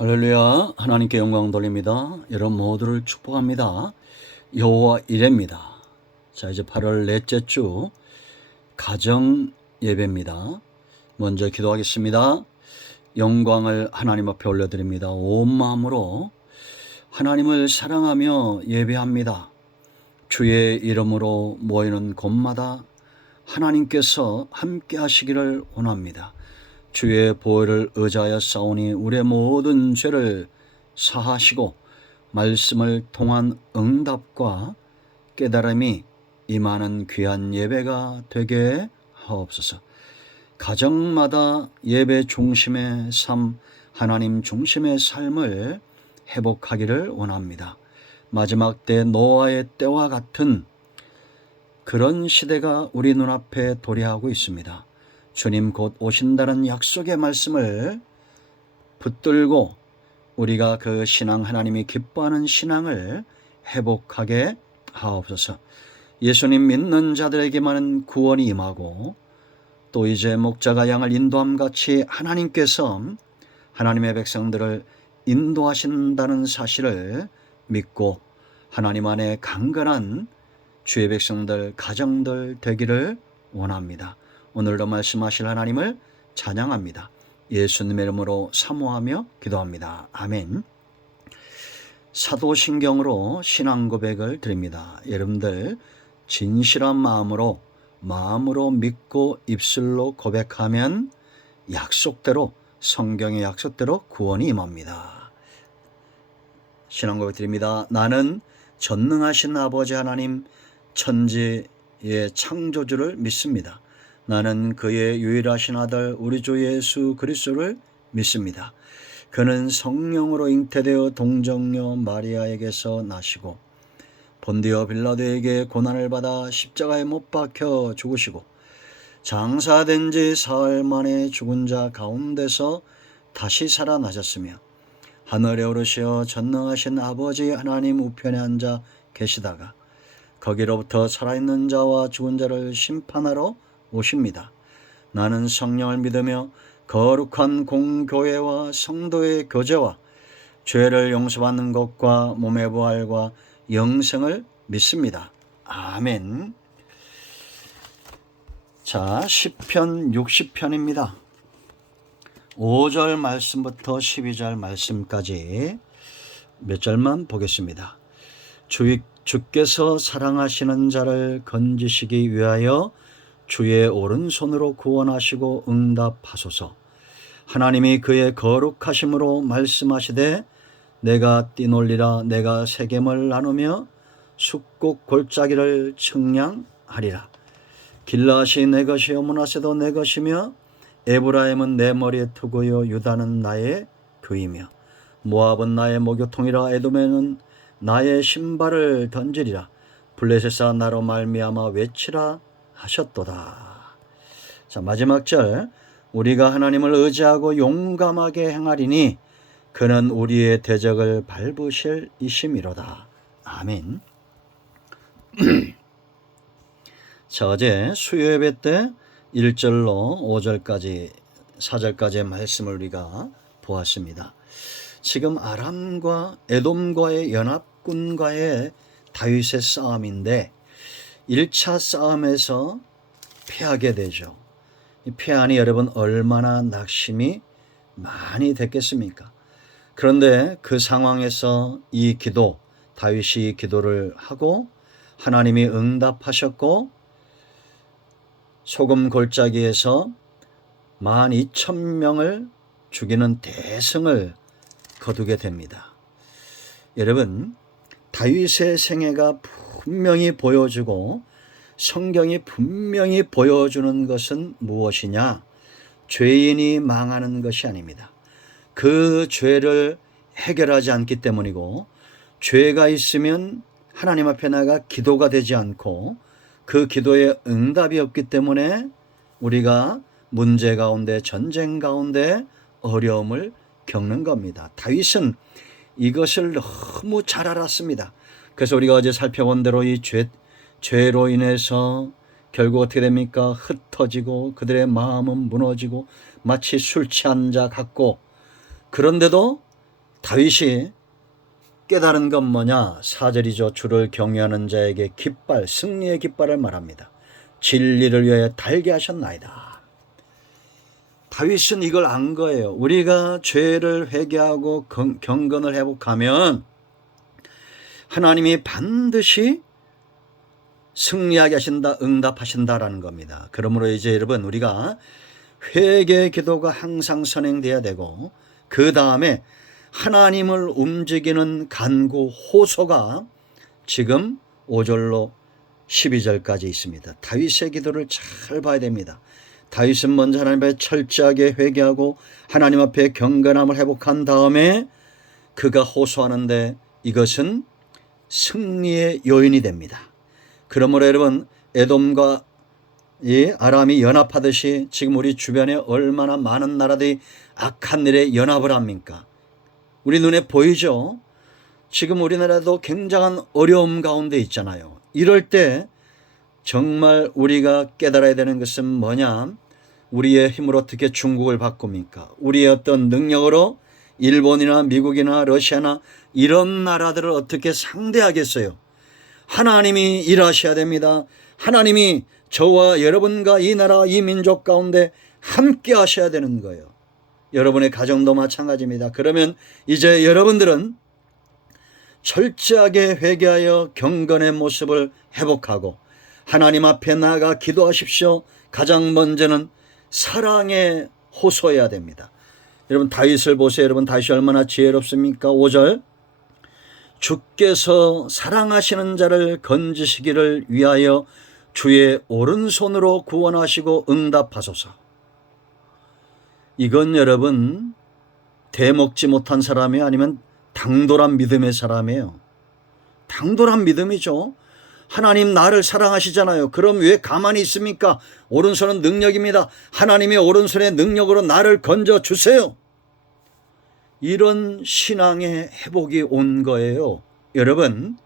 할렐루야. 하나님께 영광 돌립니다. 여러분 모두를 축복합니다. 여호와 이레입니다. 자, 이제 8월 넷째 주 가정 예배입니다. 먼저 기도하겠습니다. 영광을 하나님 앞에 올려드립니다. 온 마음으로 하나님을 사랑하며 예배합니다. 주의 이름으로 모이는 곳마다 하나님께서 함께 하시기를 원합니다. 주의 보혈을 의지하여 싸우니 우리의 모든 죄를 사하시고 말씀을 통한 응답과 깨달음이 임하는 귀한 예배가 되게 하옵소서. 가정마다 예배 중심의 삶, 하나님 중심의 삶을 회복하기를 원합니다. 마지막 때 노아의 때와 같은 그런 시대가 우리 눈앞에 도래하고 있습니다. 주님 곧 오신다는 약속의 말씀을 붙들고 우리가 그 신앙, 하나님이 기뻐하는 신앙을 회복하게 하옵소서. 예수님 믿는 자들에게만은 구원이 임하고 또 이제 목자가 양을 인도함 같이 하나님께서 하나님의 백성들을 인도하신다는 사실을 믿고 하나님 안에 강건한 주의 백성들, 가정들 되기를 원합니다. 오늘도 말씀하실 하나님을 찬양합니다. 예수님의 이름으로 사모하며 기도합니다. 아멘. 사도신경으로 신앙 고백을 드립니다. 여러분들 진실한 마음으로 믿고 입술로 고백하면 약속대로, 성경의 약속대로 구원이 임합니다. 신앙 고백 드립니다. 나는 전능하신 아버지 하나님, 천지의 창조주를 믿습니다. 나는 그의 유일하신 아들 우리 주 예수 그리스도를 믿습니다. 그는 성령으로 잉태되어 동정녀 마리아에게서 나시고 본디오 빌라도에게 고난을 받아 십자가에 못 박혀 죽으시고 장사된 지 사흘 만에 죽은 자 가운데서 다시 살아나셨으며 하늘에 오르시어 전능하신 아버지 하나님 우편에 앉아 계시다가 거기로부터 살아있는 자와 죽은 자를 심판하러 오십니다. 나는 성령을 믿으며 거룩한 공교회와 성도의 교제와 죄를 용서받는 것과 몸의 부활과 영생을 믿습니다. 아멘. 자, 시편 60편입니다. 5절 말씀부터 12절 말씀까지 몇 절만 보겠습니다. 주께서 사랑하시는 자를 건지시기 위하여 주의 오른손으로 구원하시고 응답하소서. 하나님이 그의 거룩하심으로 말씀하시되 내가 뛰놀리라, 내가 세겜을 나누며 숙곡 골짜기를 측량하리라. 길라시 내 것이요 므낫세도 내 것이며 에브라임은 내 머리에 투구요 유다는 나의 규이며 모압은 나의 목요통이라. 에돔에는 나의 신발을 던지리라. 블레셋아 나로 말미암아 외치라 하셨도다. 자, 마지막 절, 우리가 하나님을 의지하고 용감하게 행하리니 그는 우리의 대적을 밟으실 이심이로다. 아멘. 자, 어제 수요예배 때 1절로 5절까지 4절까지의 말씀을 우리가 보았습니다. 지금 아람과 에돔과의 연합군과의 다윗의 싸움인데 1차 싸움에서 패하게 되죠. 이 패하니 여러분 얼마나 낙심이 많이 됐겠습니까? 그런데 그 상황에서 이 기도, 다윗이 기도를 하고 하나님이 응답하셨고 소금 골짜기에서 12,000명을 죽이는 대승을 거두게 됩니다. 여러분, 다윗의 생애가 분명히 보여주고 성경이 분명히 보여주는 것은 무엇이냐? 죄인이 망하는 것이 아닙니다. 그 죄를 해결하지 않기 때문이고 죄가 있으면 하나님 앞에 나가 기도가 되지 않고 그 기도에 응답이 없기 때문에 우리가 문제 가운데, 전쟁 가운데 어려움을 겪는 겁니다. 다윗은 이것을 너무 잘 알았습니다. 그래서 우리가 어제 살펴본 대로 이 죄로 인해서 결국 어떻게 됩니까? 흩어지고 그들의 마음은 무너지고 마치 술 취한 자 같고, 그런데도 다윗이 깨달은 건 뭐냐? 4절이죠. 주를 경외하는 자에게 깃발, 승리의 깃발을 말합니다. 진리를 위하여 달게 하셨나이다. 다윗은 이걸 안 거예요. 우리가 죄를 회개하고 경건을 회복하면 하나님이 반드시 승리하게 하신다, 응답하신다라는 겁니다. 그러므로 이제 여러분, 우리가 회개 기도가 항상 선행돼야 되고, 그 다음에 하나님을 움직이는 간구 호소가 지금 5절로 12절까지 있습니다. 다윗의 기도를 잘 봐야 됩니다. 다윗은 먼저 하나님 앞에 철저하게 회개하고 하나님 앞에 경건함을 회복한 다음에 그가 호소하는데 이것은 승리의 요인이 됩니다. 그러므로 여러분, 에돔과 이 아람이 연합하듯이 지금 우리 주변에 얼마나 많은 나라들이 악한 일에 연합을 합니까? 우리 눈에 보이죠? 지금 우리나라도 굉장한 어려움 가운데 있잖아요. 이럴 때 정말 우리가 깨달아야 되는 것은 뭐냐? 우리의 힘으로 어떻게 중국을 바꿉니까? 우리의 어떤 능력으로 일본이나 미국이나 러시아나 이런 나라들을 어떻게 상대하겠어요? 하나님이 일하셔야 됩니다. 하나님이 저와 여러분과 이 나라, 이 민족 가운데 함께 하셔야 되는 거예요. 여러분의 가정도 마찬가지입니다. 그러면 이제 여러분들은 철저하게 회개하여 경건의 모습을 회복하고 하나님 앞에 나아가 기도하십시오. 가장 먼저는 사랑에 호소해야 됩니다. 여러분 다윗을 보세요. 여러분 다윗이 얼마나 지혜롭습니까? 5절, 주께서 사랑하시는 자를 건지시기를 위하여 주의 오른손으로 구원하시고 응답하소서. 이건 여러분 대먹지 못한 사람이 아니면 당돌한 믿음의 사람이에요. 당돌한 믿음이죠. 하나님 나를 사랑하시잖아요. 그럼 왜 가만히 있습니까? 오른손은 능력입니다. 하나님의 오른손의 능력으로 나를 건져주세요. 이런 신앙의 회복이 온 거예요. 여러분,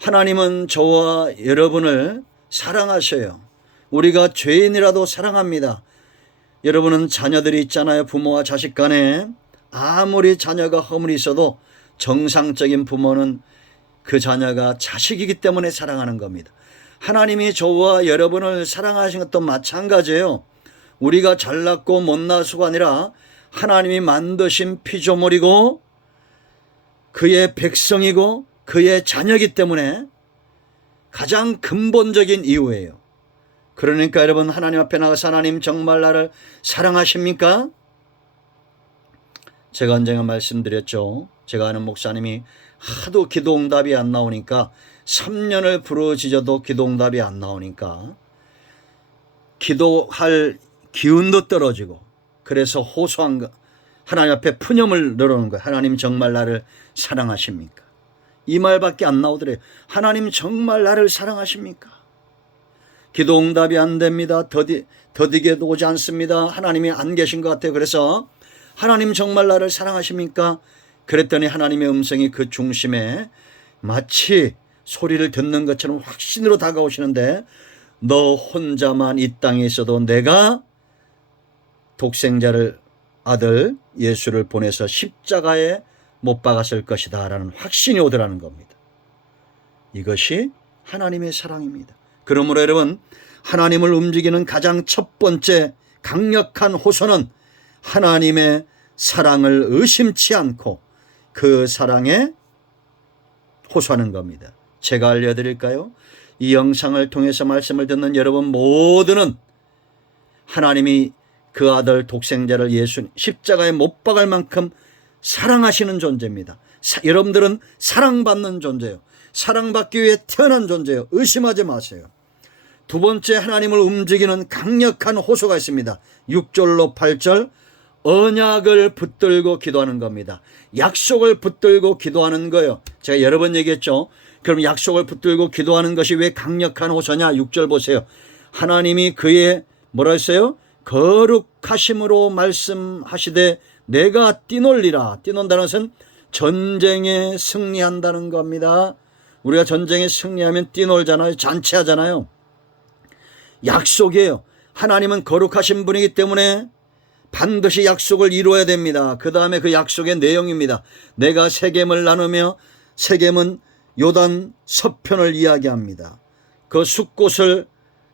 하나님은 저와 여러분을 사랑하셔요. 우리가 죄인이라도 사랑합니다. 여러분은 자녀들이 있잖아요. 부모와 자식 간에 아무리 자녀가 허물이 있어도 정상적인 부모는 그 자녀가 자식이기 때문에 사랑하는 겁니다. 하나님이 저와 여러분을 사랑하신 것도 마찬가지예요. 우리가 잘났고 못나서가 아니라 하나님이 만드신 피조물이고 그의 백성이고 그의 자녀이기 때문에 가장 근본적인 이유예요. 그러니까 여러분 하나님 앞에 나가서 하나님 정말 나를 사랑하십니까? 제가 언젠가 말씀드렸죠. 제가 아는 목사님이 하도 기도응답이 안 나오니까 3년을 부르짖어도 기도응답이 안 나오니까 기도할 기운도 떨어지고 그래서 호소한 거 하나님 앞에 푸념을 늘어놓은 거예요. 하나님 정말 나를 사랑하십니까? 이 말밖에 안 나오더래요. 하나님 정말 나를 사랑하십니까? 기도응답이 안 됩니다. 더디게도 오지 않습니다. 하나님이 안 계신 것 같아요. 그래서 하나님 정말 나를 사랑하십니까? 그랬더니 하나님의 음성이 그 중심에 마치 소리를 듣는 것처럼 확신으로 다가오시는데 너 혼자만 이 땅에 있어도 내가 독생자를 아들 예수를 보내서 십자가에 못 박았을 것이다 라는 확신이 오더라는 겁니다. 이것이 하나님의 사랑입니다. 그러므로 여러분 하나님을 움직이는 가장 첫 번째 강력한 호소는 하나님의 사랑을 의심치 않고 그 사랑에 호소하는 겁니다. 제가 알려드릴까요? 이 영상을 통해서 말씀을 듣는 여러분 모두는 하나님이 그 아들 독생자를 예수 십자가에 못 박을 만큼 사랑하시는 존재입니다. 여러분들은 사랑받는 존재예요. 사랑받기 위해 태어난 존재예요. 의심하지 마세요. 두 번째 하나님을 움직이는 강력한 호소가 있습니다. 6절로 8절 언약을 붙들고 기도하는 겁니다. 약속을 붙들고 기도하는 거예요. 제가 여러 번 얘기했죠. 그럼 약속을 붙들고 기도하는 것이 왜 강력한 호소냐? 6절 보세요. 하나님이 그의 뭐라 했어요? 거룩하심으로 말씀하시되 내가 뛰놀리라. 뛰논다는 것은 전쟁에 승리한다는 겁니다. 우리가 전쟁에 승리하면 뛰놀잖아요. 잔치하잖아요. 약속이에요. 하나님은 거룩하신 분이기 때문에 반드시 약속을 이루어야 됩니다. 그 다음에 그 약속의 내용입니다. 내가 세겜을 나누며, 세겜은 요단 서편을 이야기합니다. 그 숫곳을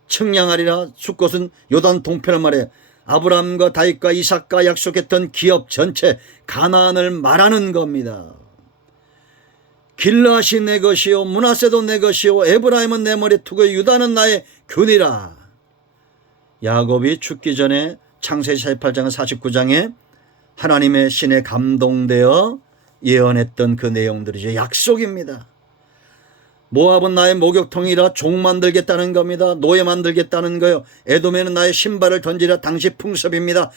측량하리라. 숫곳은 요단 동편을 말해요. 아브라함과 다윗과 이삭과 약속했던 기업 전체 가나안을 말하는 겁니다. 길르앗이 내 것이요 므낫세도 내 것이요 에브라임은 내 머리투고 유다는 나의 균이라. 야곱이 죽기 전에 창세기 48장 49장에 하나님의 신에 감동되어 예언했던 그 내용들이죠. 약속입니다. 모압은 나의 목욕통이라 종 만들겠다는 겁니다. 노예 만들겠다는 거요. 에돔에는 나의 신발을 던지라. 당시 풍습입니다.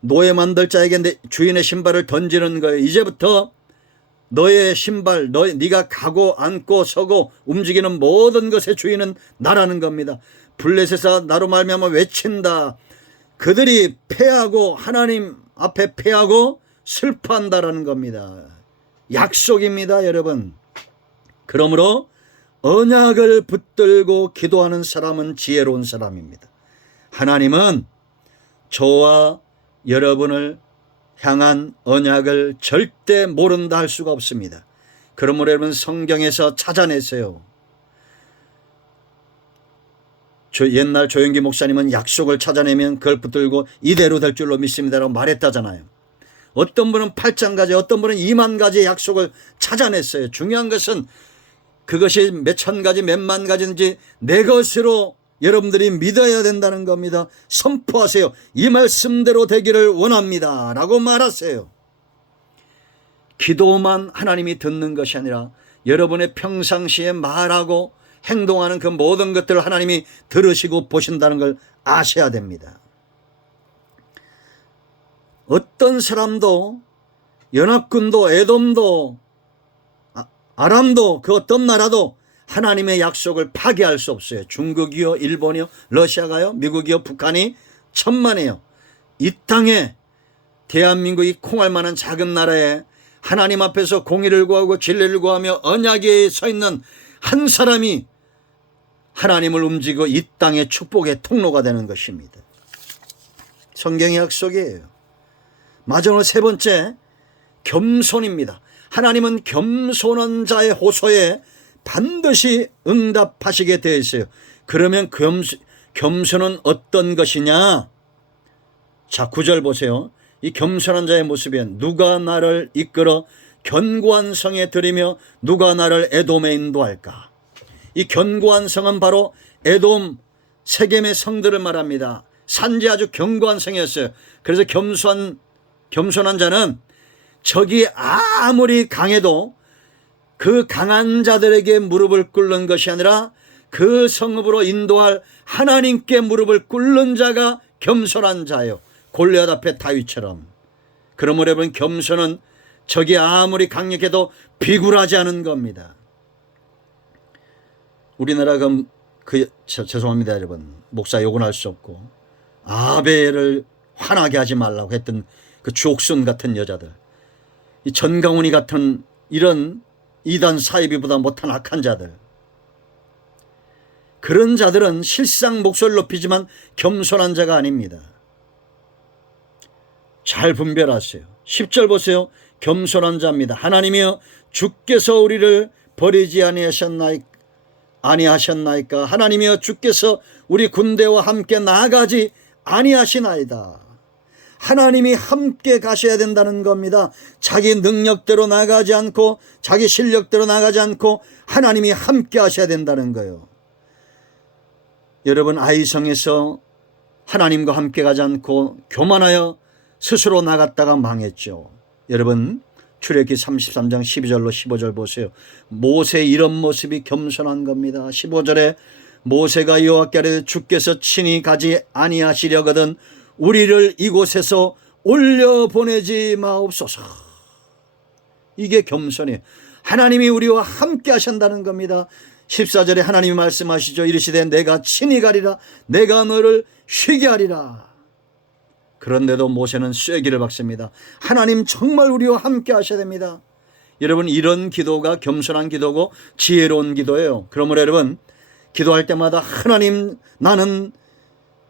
노예 만들 자에게 주인의 신발을 던지는 거예요. 이제부터 너의 신발, 네가 가고 앉고 서고 움직이는 모든 것의 주인은 나라는 겁니다. 블레셋아 나로 말미암아 외친다. 그들이 패하고 하나님 앞에 패하고 슬퍼한다라는 겁니다. 약속입니다, 여러분. 그러므로 언약을 붙들고 기도하는 사람은 지혜로운 사람입니다. 하나님은 저와 여러분을 향한 언약을 절대 모른다 할 수가 없습니다. 그러므로 여러분 성경에서 찾아내세요. 옛날 조영기 목사님은 약속을 찾아내면 그걸 붙들고 이대로 될 줄로 믿습니다라고 말했다잖아요. 어떤 분은 8천 가지, 어떤 분은 2만 가지의 약속을 찾아냈어요. 중요한 것은 그것이 몇천 가지, 몇만 가지인지 내 것으로 여러분들이 믿어야 된다는 겁니다. 선포하세요. 이 말씀대로 되기를 원합니다 라고 말하세요. 기도만 하나님이 듣는 것이 아니라 여러분의 평상시에 말하고 행동하는 그 모든 것들을 하나님이 들으시고 보신다는 걸 아셔야 됩니다. 어떤 사람도 연합군도 에돔도 아람도 그 어떤 나라도 하나님의 약속을 파괴할 수 없어요. 중국이요, 일본이요, 러시아가요, 미국이요, 북한이 천만에요. 이 땅에 대한민국이 콩할 만한 작은 나라에 하나님 앞에서 공의를 구하고 진리를 구하며 언약에 서 있는 한 사람이 하나님을 움직이고 이 땅의 축복의 통로가 되는 것입니다. 성경의 약속이에요. 마지막으로 세 번째, 겸손입니다. 하나님은 겸손한 자의 호소에 반드시 응답하시게 되어 있어요. 그러면 겸손은 어떤 것이냐? 자, 9절 보세요. 이 겸손한 자의 모습이 누가 나를 이끌어 견고한 성에 들이며 누가 나를 에돔에 인도할까? 이 견고한 성은 바로 에돔 세겜의 성들을 말합니다. 산지 아주 견고한 성이었어요. 그래서 겸손한 자는 적이 아무리 강해도 그 강한 자들에게 무릎을 꿇는 것이 아니라 그 성읍으로 인도할 하나님께 무릎을 꿇는 자가 겸손한 자예요. 골리앗 앞에 다윗처럼. 그러므로 여러분, 겸손은 적이 아무리 강력해도 비굴하지 않은 겁니다. 우리나라 죄송합니다 여러분, 목사 욕은 할 수 없고 아벨을 화나게 하지 말라고 했던 그 주옥순 같은 여자들, 이 전강훈이 같은 이런 이단 사이비보다 못한 악한 자들, 그런 자들은 실상 목소리를 높이지만 겸손한 자가 아닙니다. 잘 분별하세요. 10절 보세요. 겸손한 자입니다. 하나님이여 주께서 우리를 버리지 아니하셨나이까. 하나님이여 주께서 우리 군대와 함께 나아가지 아니하시나이다. 하나님이 함께 가셔야 된다는 겁니다. 자기 능력대로 나가지 않고 자기 실력대로 나가지 않고 하나님이 함께 하셔야 된다는 거예요. 여러분, 아이성에서 하나님과 함께 가지 않고 교만하여 스스로 나갔다가 망했죠. 여러분, 출애굽기 33장 12절로 15절 보세요. 모세의 이런 모습이 겸손한 겁니다. 15절에 모세가 여호와께 아뢰되 주께서 친히 가지 아니하시려거든 우리를 이곳에서 올려보내지 마옵소서. 이게 겸손이에요. 하나님이 우리와 함께 하신다는 겁니다. 14절에 하나님이 말씀하시죠. 이르시되 내가 친히 가리라. 내가 너를 쉬게 하리라. 그런데도 모세는 쐐기를 박습니다. 하나님 정말 우리와 함께 하셔야 됩니다. 여러분, 이런 기도가 겸손한 기도고 지혜로운 기도예요. 그러므로 여러분, 기도할 때마다 하나님, 나는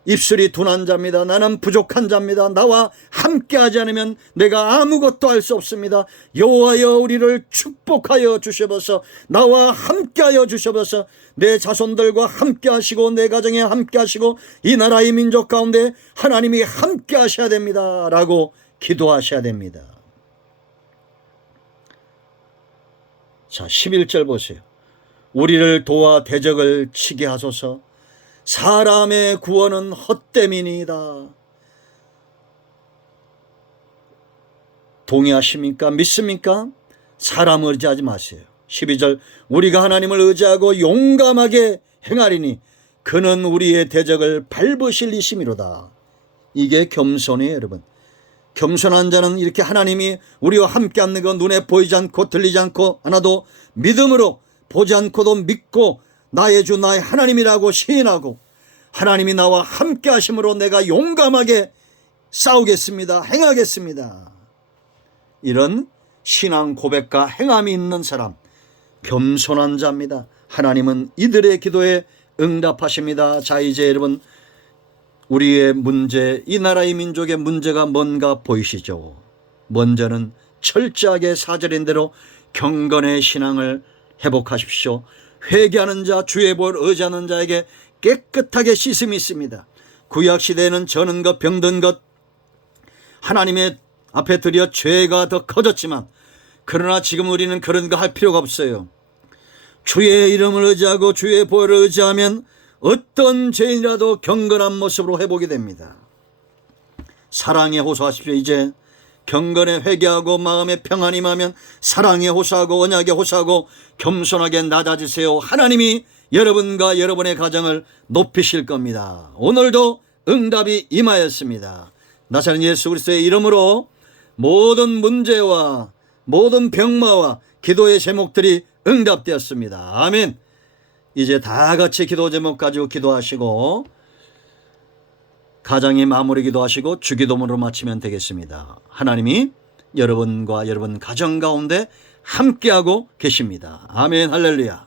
입술이 둔한 자입니다. 나는 부족한 자입니다. 나와 함께하지 않으면 내가 아무것도 할 수 없습니다. 여호와여 우리를 축복하여 주셔서 나와 함께하여 주셔서 내 자손들과 함께하시고 내 가정에 함께하시고 이 나라의 민족 가운데 하나님이 함께하셔야 됩니다 라고 기도하셔야 됩니다. 자, 11절 보세요. 우리를 도와 대적을 치게 하소서. 사람의 구원은 헛됨이니이다. 동의하십니까? 믿습니까? 사람 의지하지 마세요. 12절 우리가 하나님을 의지하고 용감하게 행하리니 그는 우리의 대적을 밟으실 이심이로다. 이게 겸손이에요, 여러분. 겸손한 자는 이렇게 하나님이 우리와 함께 하는 거 눈에 보이지 않고 들리지 않고 하나도 믿음으로 보지 않고도 믿고 나의 주 나의 하나님이라고 시인하고 하나님이 나와 함께 하심으로 내가 용감하게 싸우겠습니다. 행하겠습니다. 이런 신앙 고백과 행함이 있는 사람, 겸손한 자입니다. 하나님은 이들의 기도에 응답하십니다. 자, 이제 여러분 우리의 문제, 이 나라의 민족의 문제가 뭔가 보이시죠? 먼저는 철저하게 사절인 대로 경건의 신앙을 회복하십시오. 회개하는 자, 주의 복을 의지하는 자에게 깨끗하게 씻음이 있습니다. 구약시대에는 저는 것 병든 것 하나님의 앞에 드려 죄가 더 커졌지만 그러나 지금 우리는 그런 거 할 필요가 없어요. 주의 이름을 의지하고 주의 보혈을 의지하면 어떤 죄인이라도 경건한 모습으로 회복이 됩니다. 사랑에 호소하십시오. 이제 경건에 회개하고 마음에 평안이 임하면 사랑에 호소하고 언약에 호소하고 겸손하게 낮아지세요. 하나님이 여러분과 여러분의 가정을 높이실 겁니다. 오늘도 응답이 임하였습니다. 나사렛 예수 그리스도의 이름으로 모든 문제와 모든 병마와 기도의 제목들이 응답되었습니다. 아멘. 이제 다 같이 기도 제목 가지고 기도하시고 가정의 마무리 기도하시고 주기도문으로 마치면 되겠습니다. 하나님이 여러분과 여러분 가정 가운데 함께하고 계십니다. 아멘 할렐루야.